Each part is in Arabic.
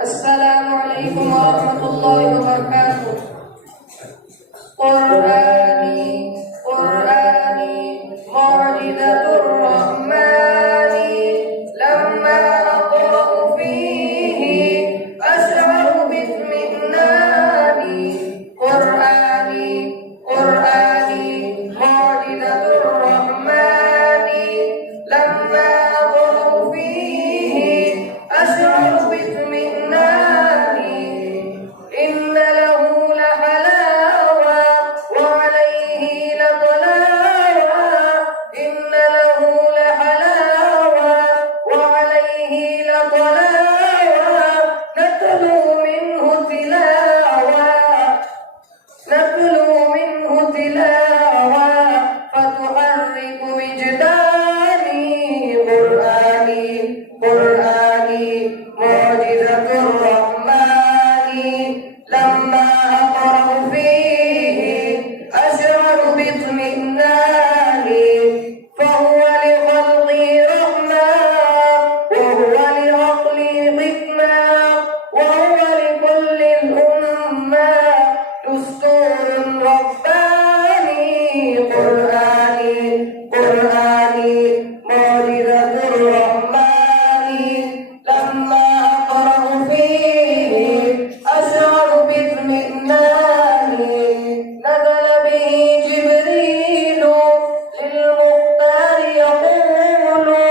Assalamualaikum warahmatullahi wabarakatuh. Qur'ani, Qur'ani, mu'jizatur rahmani, lamma aqra'u fihi ash'aru bitmi'nani. Qur'ani, Qur'ani, mu'jizatur rahmani, lamma aqra'u fihi ash'aru bitmi'nani. Inna lahu lahalawa wa alayhi latalawa. Inna lahu lahalawa wa alayhi latalawa. Natlu minhu tilawa, natlu minhu tilawa, fatuharriku wijdani. Qur'ani, Qur'ani, mu'jizatur rahmani, lamma aqra'u fihi ash'aru bitmi'nani. Fahuwa li khalqi rahma, wa huwa li aqli hikma, wa huwa li kulli umma dusturun rabbani. Qur'ani, Qur'ani, mu'jizatur rahmani, lamma aqra'u fihi ash'aru bitmi'nani. Nazala bihi Jibrilu lilmukhtar yaqulu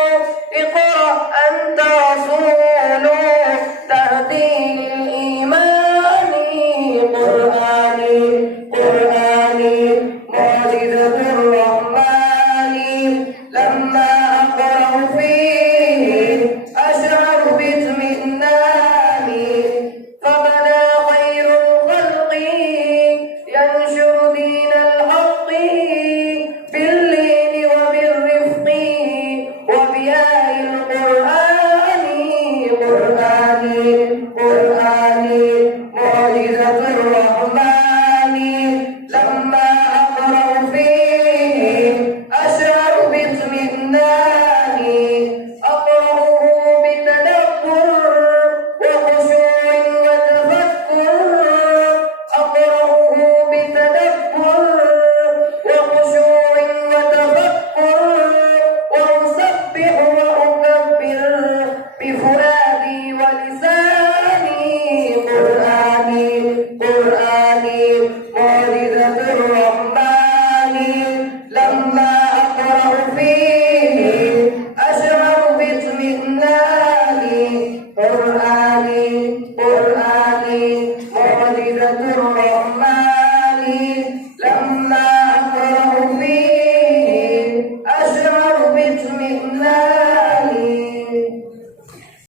iqra' anta rasulu tahdi lil imani. Qur'ani, Qur'ani, mu'jizatur rahmani, lamma aqra'u fihi ash'aru bitmi'nani. فبدا خير الخلق ينشر دين الحق باللين وبالرفق وبياء القرآن. قرآني، قرآني، معجزة الرحمن، لما أقرأ فيه أشعر باطمئنان. أقرأه بتدبر وخشوع وتفكر. أقرأه بتدبر وخشوع وتفكر، وأسبح وأكبر بفؤادي ولساني. قرآني، قرآني، معجزة الرحمن، لما أقرأ فيه أشعر باطمئنان. قرآني، قرآني، معجزة الرحمن، لما أقرأ فيه أشعر باطمئنان.